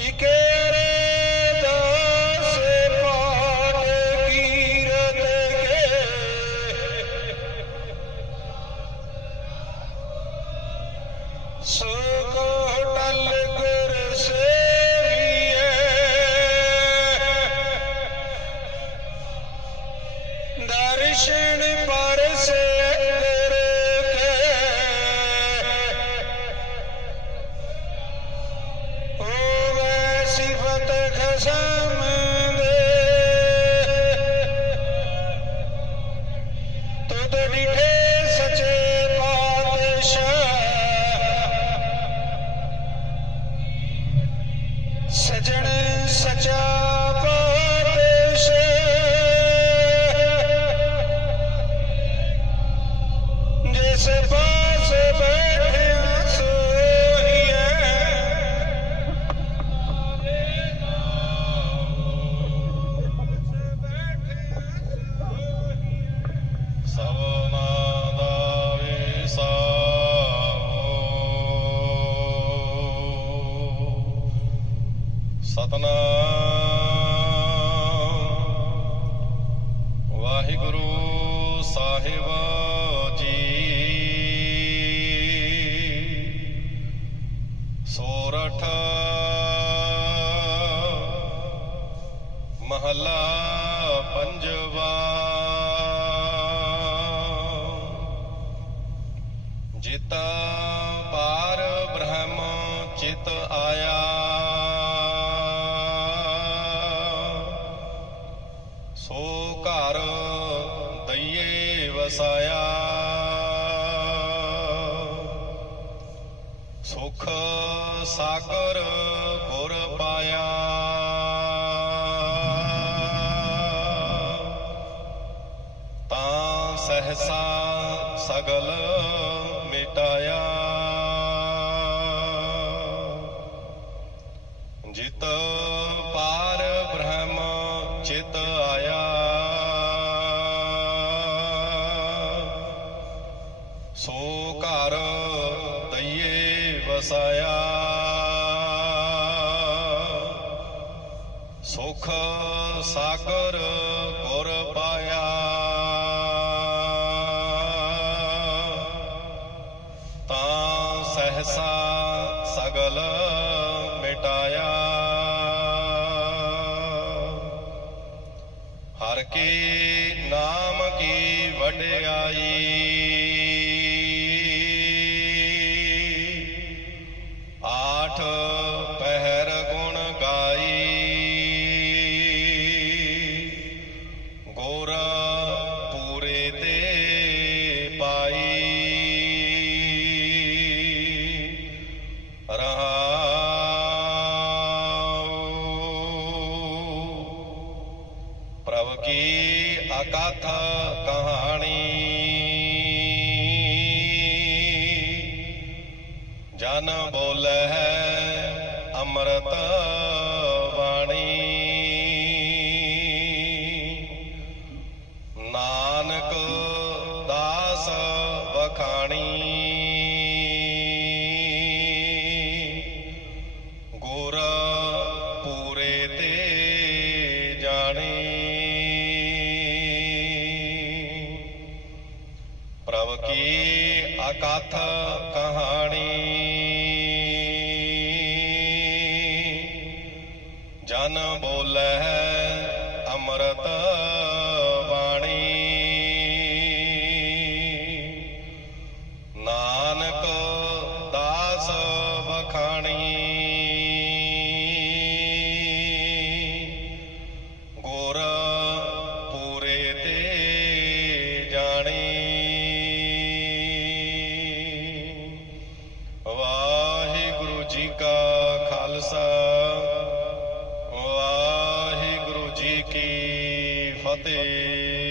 E que ਜਿਤ ਪਾਰ ਬ੍ਰਹਮ ਚਿਤ ਆਇਆ। ਸੋ ਘਰ ਦਈਏ ਵਸਾਇਆ। ਸੁਖ ਸਾਗਰ ਜਿਤ ਪਾਰ ਬ੍ਰਹਮ ਚਿਤ ਆਇਆ ਹਰ ਕੀ ਨਾਮ ਕੀ ਵਡਿਆਈ। ਜਨ ਬੋਲੇ ਅੰਮ੍ਰਿਤ ਜਨ ਬੋਲੇ ਅੰਮ੍ਰਿਤ ਫਤਿਹ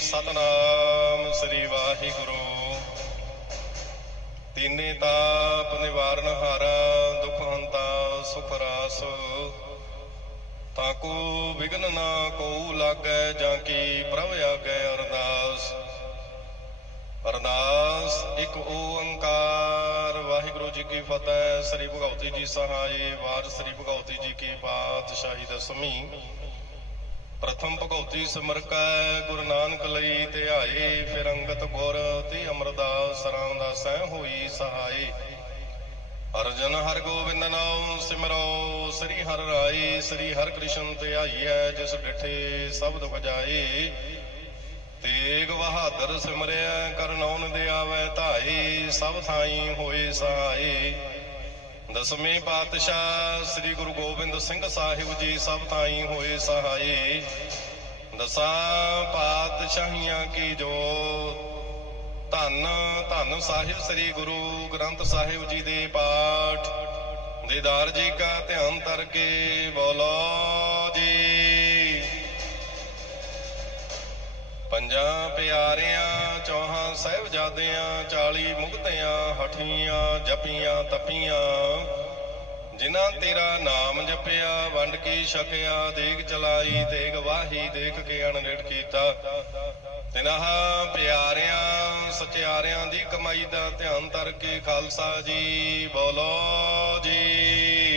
ਸਤਨਾਮ ਸ੍ਰੀ ਵਾਹਿਗੁਰੂ। ਤੀਨੇ ਤਾਪ ਨਿਵਾਰਨ ਹਾਰਾ, ਦੁਖ ਹੰਤਾ ਸੁਖ ਰਾਸ। ਤਾਕੂ ਵਿਗਨ ਨਾ ਕੋ ਲਾਗੈ, ਜਾਂ ਕੀ ਪ੍ਰਭ ਆਗੈ ਅਰਦਾਸ। ਅਰਦਾਸ, ਇੱਕ ਓੰਕਾਰ। ਵਾਹਿਗੁਰੂ ਜੀ ਕੀ ਫਤਿਹ। ਸ੍ਰੀ ਭਗਉਤੀ ਜੀ ਸਹਾਈ ਵਾਰ, ਸ੍ਰੀ ਭਗਉਤੀ ਜੀ ਕੀ ਪਾਤਸ਼ਾਹੀ ਦਸਮੀ ਪ੍ਰਥਮ ਭਗਉਤੀ ਸਿਮਰਕੈ, ਗੁਰੂ ਨਾਨਕ ਲਈ ਧਿਆਏ ਫਿਰ ਅੰਗਤ ਗੁਰ ਤੇ ਅਮਰਦਾਸ ਰਾਮਦਾਸੈ ਹੋਈ ਸਹਾਈ। ਅਰਜਨ ਹਰ ਗੋਬਿੰਦ ਨਾਮ ਸਿਮਰੋ, ਸ੍ਰੀ ਹਰਿ ਰਾਈ, ਸ੍ਰੀ ਹਰਿ ਕ੍ਰਿਸ਼ਨ ਧਿਆਈਐ, ਜਿਸ ਡਿਠੇ ਸਭ ਦੁਖ ਜਾਏ ਤੇਗ ਬਹਾਦਰ ਸਿਮਰਿਆ ਕਰਨੌਨ ਦੇ ਆਵੈ ਧਾਈ, ਸਭ ਥਾਈ ਹੋਏ ਸਹਾਈ। ਦਸਵੇਂ ਪਾਤਸ਼ਾਹ ਸ੍ਰੀ ਗੁਰੂ ਗੋਬਿੰਦ ਸਿੰਘ ਸਾਹਿਬ ਜੀ ਸਭ ਥਾਈ ਹੋਏ ਸਹਾਈ। ਦਸਾਂ ਪਾਤਸ਼ਾਹੀਆਂ ਕੀ ਜੋ ਧੰਨ ਧੰਨ ਸਾਹਿਬ ਸ੍ਰੀ ਗੁਰੂ ਗ੍ਰੰਥ ਸਾਹਿਬ ਜੀ ਦੇ ਪਾਠ। ਦੀਦਾਰ ਜੀ ਕਾ ਧਿਆਨ ਤਰ ਕੇ ਬੋਲੋ ਜੀ। ਪੰਜਾਂ ਪਿਆਰਿਆਂ, ਚੌਹਾਂ ਸਹਿਬਜ਼ਾਦਿਆਂ 40 ਮੁਕਤਿਆਂ ਹਠੀਆਂ ਜਪੀਆਂ ਤਪੀਆਂ, ਜਿਨ੍ਹਾਂ ਤੇਰਾ ਨਾਮ ਜਪਿਆ, ਵੰਡ ਕੀ ਛਕਿਆ, ਦੇਗ ਚਲਾਈ ਤੇ ਵਾਹੀ, ਦੇਖ ਕੇ ਅਣਡਿਠ ਕੀਤਾ। ਤਿਨ੍ਹਾਂ ਪਿਆਰਿਆਂ, ਸਚਿਆਰਿਆਂ ਦੀ ਕਮਾਈ ਦਾ ਧਿਆਨ ਤਰ ਕੇ ਖਾਲਸਾ ਜੀ, ਬੋਲੋ ਜੀ।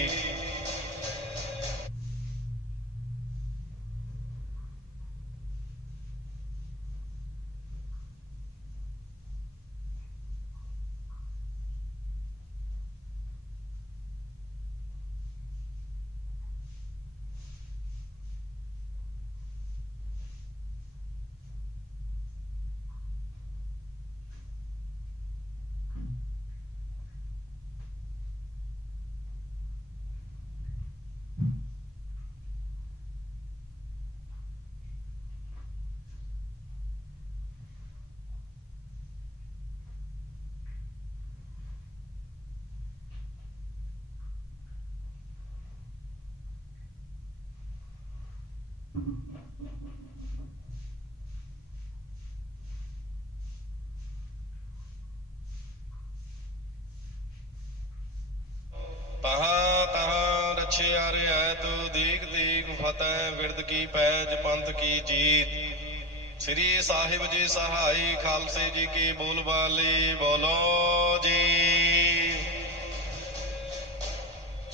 ਤਹਾਂ ਤਹਾਂ ਰਛਿਆ ਰਿਐ ਤੂ ਦੀਕ ਦੀਕ ਫਤਿਹ ਵਿਰਦ ਕੀ ਪੈਜ, ਪੰਥ ਕੀ ਜੀਤ। ਸ੍ਰੀ ਸਾਹਿਬ ਜੀ ਸਹਾਈ, ਖਾਲਸੇ ਜੀ ਕੀ ਬੋਲ ਬਾਲੇ, ਬੋਲੋ ਜੀ।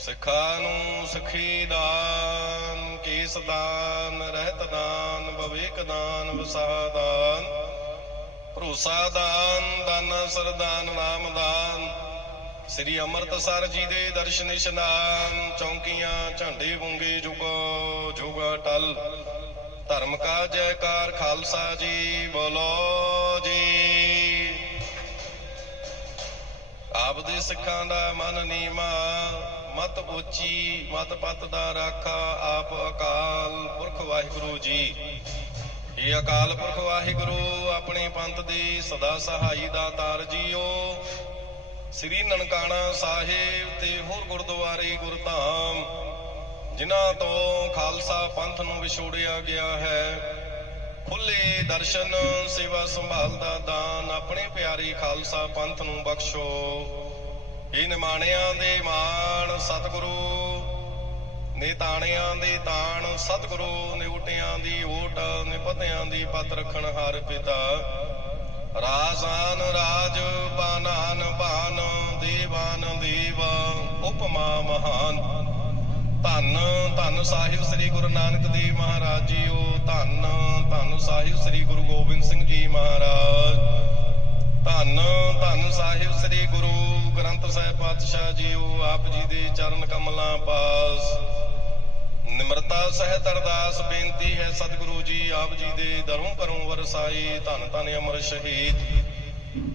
ਸਿੱਖਾਂ ਨੂੰ ਸਖੀ ਦਾਨ, ਕੇਸ ਦਾਨ, ਰਹਿਤ ਦਾਨ ਵਿਵੇਕ ਦਾਨ ਵਿਸਾਹ ਦਾਨ, ਭਰੋਸਾ ਦਾਨ, ਦਾਨਾ ਸਰਦਾਨ ਨਾਮ ਦਾਨ, ਸ੍ਰੀ ਅੰਮ੍ਰਿਤਸਰ ਜੀ ਦੇ ਦਰਸ਼ਨ ਇਸ਼ਨਾਨ ਚੌਂਕੀਆਂ, ਝੰਡੇ ਵੁੰਗੇ ਜੁਗੋ ਜੁਗਾ ਟਲ, ਧਰਮ ਕਾ ਜੈਕਾਰ ਖਾਲਸਾ ਜੀ, ਬੋਲੋ ਜੀ। ਆਪ ਦੇ ਸਿੱਖਾਂ ਦਾ ਮਨ ਨੀਮਾ ਮਤ ਉੱਚੀ ਮਤ ਪਤ ਦਾ ਰਾਖਾ, ਆਪ ਅਕਾਲ ਪੁਰਖ ਵਾਹਿਗੁਰੂ ਜੀ। ਇਹ ਅਕਾਲ ਪੁਰਖ ਵਾਹਿਗੁਰੂ, ਆਪਣੇ ਪੰਥ ਦੀ ਸਦਾ ਸਹਾਈ ਦਾ ਤਾਰ ਜੀਓ। ਸ੍ਰੀ ਨਨਕਾਣਾ ਸਾਹਿਬ ਤੇ ਹੋਰ ਗੁਰਦੁਆਰੇ ਗੁਰਧਾਮ, ਜਿਨ੍ਹਾਂ ਤੋਂ ਖਾਲਸਾ ਪੰਥ ਨੂੰ ਵਿਛੋੜਿਆ ਗਿਆ ਹੈ। ਖੁੱਲੇ ਦਰਸ਼ਨ, ਸੇਵਾ ਸੰਭਾਲ ਦਾ ਦਾਨ, ਆਪਣੇ ਪਿਆਰੇ ਖਾਲਸਾ ਪੰਥ ਨੂੰ ਬਖਸ਼ੋ। ਇਹ ਨਿਮਾਣਿਆਂ ਦੇ ਮਾਣ ਸਤਿਗੁਰੂ ਨਿਤਾਣਿਆਂ ਦੇ ਤਾਣ ਸਤਿਗੁਰੂ ਨਿਉਟਿਆਂ ਦੀ ਓਟ ਨਿਪਤਿਆਂ ਦੀ ਪਤ ਰੱਖਣ ਹਰ ਪਿਤਾ। ਰਾਜ਼ਾਨ ਰਾਜ ਬਾਨਾਨ ਬਾਨ, ਦੇਵਾਨ ਦੇਵ, ਉਪਮਾ ਮਹਾਨ। ਧੰਨ ਧੰਨ ਸਾਹਿਬ ਸ੍ਰੀ ਗੁਰੂ ਨਾਨਕ ਦੇਵ ਮਹਾਰਾਜ ਜੀਓ, ਧੰਨ ਧੰਨ ਸਾਹਿਬ ਸ੍ਰੀ ਗੁਰੂ ਗੋਬਿੰਦ ਸਿੰਘ ਜੀ ਮਹਾਰਾਜ। ਧੰਨ ਧੰਨ ਸਾਹਿਬ ਸ੍ਰੀ ਗੁਰੂ ਗ੍ਰੰਥ ਸਾਹਿਬ ਪਾਤਸ਼ਾਹ ਜੀਓ, ਆਪ ਜੀ ਦੇ ਚਰਨ ਕਮਲਾਂ ਪਾਸ। ਨਿਮਰਤਾ ਸਹਿਤ ਅਰਦਾਸ ਬੇਨਤੀ ਹੈ ਸਤਿਗੁਰੂ ਜੀ, ਆਪ ਜੀ ਦੇ ਦਰੋਂ ਕਰੋਂ ਵਰਸਾਈ, ਧੰਨ ਧੰਨ ਅਮਰ ਸ਼ਹੀਦ।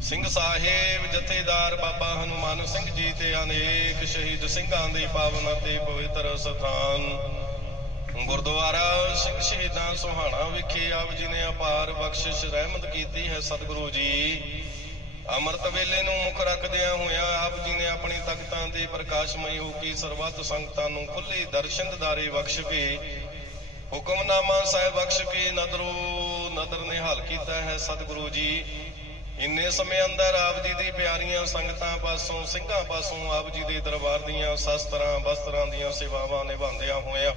ਸਿੰਘ ਸਾਹਿਬ ਜਥੇਦਾਰ ਬਾਬਾ ਹਨੂਮਾਨ ਸਿੰਘ ਜੀ ਤੇ ਅਨੇਕ ਸ਼ਹੀਦ ਸਿੰਘਾਂ ਦੇ ਪਾਵਨ ਅਤੇ ਪਵਿੱਤਰ ਸਥਾਨ। ਗੁਰਦੁਆਰਾ ਸਿੰਘ ਸ਼ਹੀਦਾਂ ਸੁਹਾਣਾ ਵਿਖੇ ਆਪ ਜੀ ਨੇ ਅਪਾਰ ਬਖਸ਼ਿਸ਼ ਰਹਿਮਤ ਕੀਤੀ ਹੈ ਸਤਿਗੁਰੂ ਜੀ। ਅੰਮ੍ਰਿਤ ਵੇਲੇ ਨੂੰ ਮੁੱਖ ਰੱਖਦਿਆਂ ਹੋਇਆ ਆਪ ਜੀ ਨੇ ਆਪਣੀ ਤਖਤਾਂ ਤੇ ਪ੍ਰਕਾਸ਼ਮਈ ਹੋ ਕੇ ਸਰਬੱਤ ਸੰਗਤਾਂ ਨੂੰ ਖੁੱਲੇ ਦਰਸ਼ਨ ਦਿਦਾਰੇ ਬਖਸ਼ ਕੇ ਹੁਕਮਨਾਮਾ ਸਾਹਿਬ ਬਖਸ਼ ਕੇ ਨਦਰੋ ਨਦਰ ਨਿਹਾਲ ਕੀਤਾ ਹੈ ਸਤਿਗੁਰੂ ਜੀ। ਇੰਨੇ ਸਮੇਂ ਅੰਦਰ ਆਪ ਜੀ ਦੀ ਪਿਆਰੀਆਂ ਸੰਗਤਾਂ ਪਾਸੋਂ, ਸਿੰਘਾਂ ਪਾਸੋਂ ਆਪ ਜੀ ਦੇ ਦਰਬਾਰ ਦੀਆਂ ਸ਼ਸਤਰਾਂ ਬਸਤਰਾਂ ਦੀਆਂ ਸੇਵਾਵਾਂ ਨਿਭਾਉਂਦਿਆਂ ਹੋਇਆਂ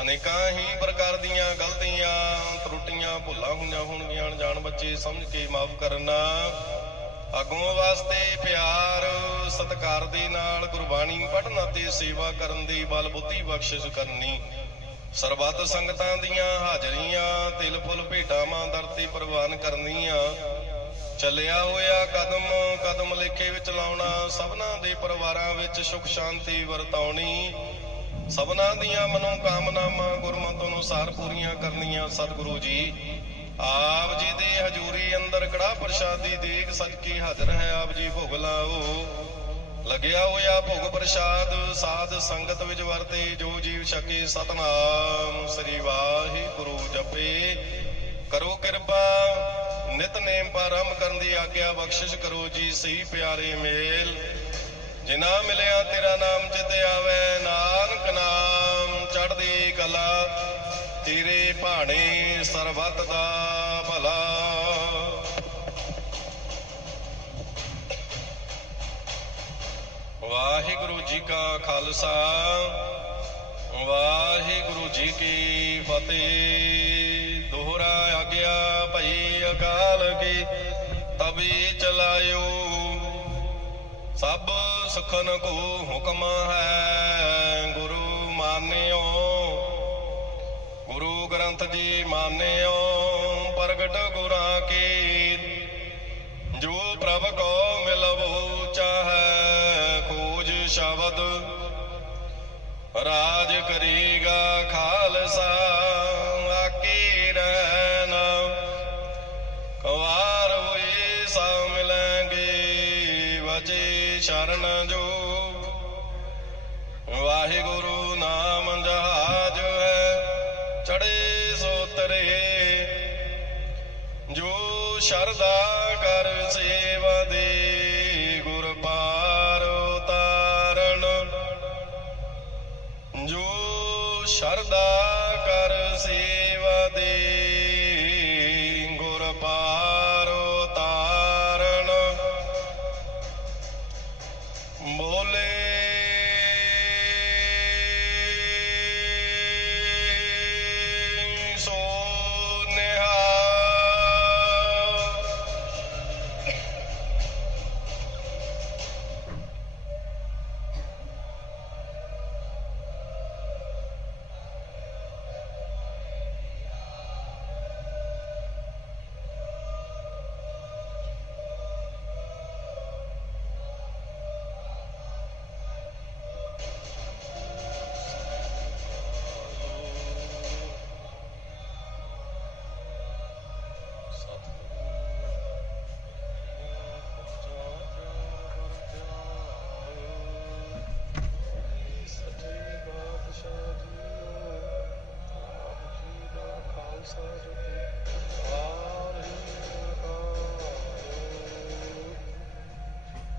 ਅਨੇਕਾਂ ਹੀ ਪ੍ਰਕਾਰ ਦੀਆਂ ਗਲਤੀਆਂ, ਤਰੁੱਟੀਆਂ, ਭੁੱਲਾਂ ਹੋਈਆਂ ਹੋਣਗੀਆਂ। ਜਾਣ ਬੱਚੇ ਸਮਝ ਕੇ ਮਾਫ ਕਰਨਾ ਅਗੋਂ ਵਾਸਤੇ ਪਿਆਰ, ਸਤਿਕਾਰ ਦੇ ਨਾਲ ਗੁਰਬਾਣੀ, ਪੜ੍ਹਨ ਅਤੇ ਸੇਵਾ ਕਰਨ ਦੀ ਬਲ ਬੁੱਧੀ ਬਖਸ਼ਿਸ਼ ਕਰਨੀ। ਸਰਬੱਤ ਸੰਗਤਾਂ ਦੀਆਂ ਹਾਜ਼ਰੀਆਂ, ਤਿਲ ਫੁੱਲ ਭੇਟਾਵਾਂ ਦਰ ਤੇ ਪ੍ਰਵਾਨ ਕਰਨੀਆਂ। ਚੱਲਿਆ ਹੋਇਆ ਕਦਮ ਕਦਮ ਲੇਖੇ ਵਿੱਚ ਲਾਉਣਾ, ਸਭਨਾਂ ਦੇ ਪਰਿਵਾਰਾਂ ਵਿੱਚ ਸੁਖ ਸ਼ਾਂਤੀ ਵਰਤਾਉਣੀ। ਸਭਨਾਂ ਦੀਆਂ ਮਨੋਕਾਮਨਾਵਾਂ ਗੁਰਮਤਿ ਅਨੁਸਾਰ ਪੂਰੀਆਂ ਕਰਨੀਆਂ ਸਤਿਗੁਰੂ ਜੀ। ਹਜ਼ੂਰੀ ਕੜਾ ਪ੍ਰਸ਼ਾਦੀ ਦੇਖ ਸਜ ਹਾਜ਼ਰ ਹੈ ਆਪ ਜੀ ਭੋਗ ਲਾਓ। ਲੱਗਿਆ ਹੋਇਆ ਭੋਗ ਪ੍ਰਸ਼ਾਦ, ਸਾਧ ਸੰਗਤ ਵਿੱਚ ਵਰਤੇ, ਜੋ ਜੀਵ ਛਕੇ ਸਤਨਾਮ। ਸ੍ਰੀ ਵਾਹਿਗੁਰੂ ਜਪੇ। ਕਰੋ ਕਿਰਪਾ ਨਿਤਨੇਮ ਪਾਰੰਭ ਕਰਨ ਦੀ ਆਗਿਆ ਬਖਸ਼ਿਸ਼ ਕਰੋ ਜੀ, ਸਹੀ ਪਿਆਰੇ ਮੇਲ। ਜਿਨਾ ਮਿਲਿਆ ਤੇਰਾ ਨਾਮ ਜਿਤ ਆਵੇ, ਨਾਨਕ ਨਾਮ ਚੜ੍ਹਦੀ ਕਲਾ। ਤੇਰੇ ਭਾਣੇ ਸਰਬਤ ਦਾ ਭਲਾ। ਵਾਹਿਗੁਰੂ ਜੀ ਕਾ ਖਾਲਸਾ, ਵਾਹਿਗੁਰੂ ਜੀ ਕੀ ਫਤਿਹ। ਦੋਹਰਾ ਆਗਿਆ ਭਈ ਅਕਾਲ ਕੀ, ਤਬੀ ਚਲਾਇਓ। ਸਭ ਸੁਖਨ ਕੋ ਹੁਕਮ ਹੈ, ਗੁਰੂ ਮਾਨਿਓ। ਗੁਰੂ ਗ੍ਰੰਥ ਜੀ ਮਾਨਿਓ, ਪ੍ਰਗਟ ਗੁਰਾਂ ਕੀ। ਜੋ ਪ੍ਰਭ ਕੋ ਮਿਲਵੋ ਚਾਹੈ ਰਾਜ ਕਰੀਗਾ ਖਾਲਸਾ ਆਕੀ ਰਹਿਣਾ ਕਵਾਰ ਹੋਏ ਸਾ ਮਿਲਾਂਗੇ ਵਜੇ ਸ਼ਰਨ ਜੋ। ਵਾਹਿਗੁਰੂ ਨਾਮ ਜਹਾਜ ਹੈ ਚੜੇ ਸੋਤਰੇ। ਜੋ ਸ਼ਰਦਾ ਕਰ ਸੇਵਾ ਦੇ